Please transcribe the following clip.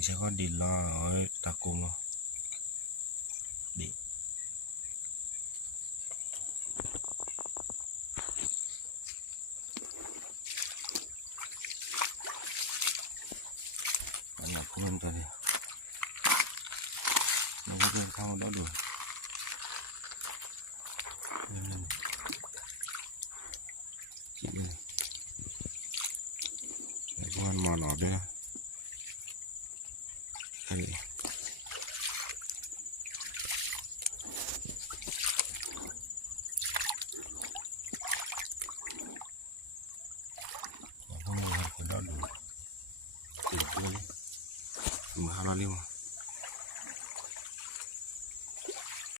Bisa kau dilah, takut mah. Di. Banyak pun tadi. Nanti kita tahu dah dulu. Ini. Bukan mana dia. Ini. Mahal lima.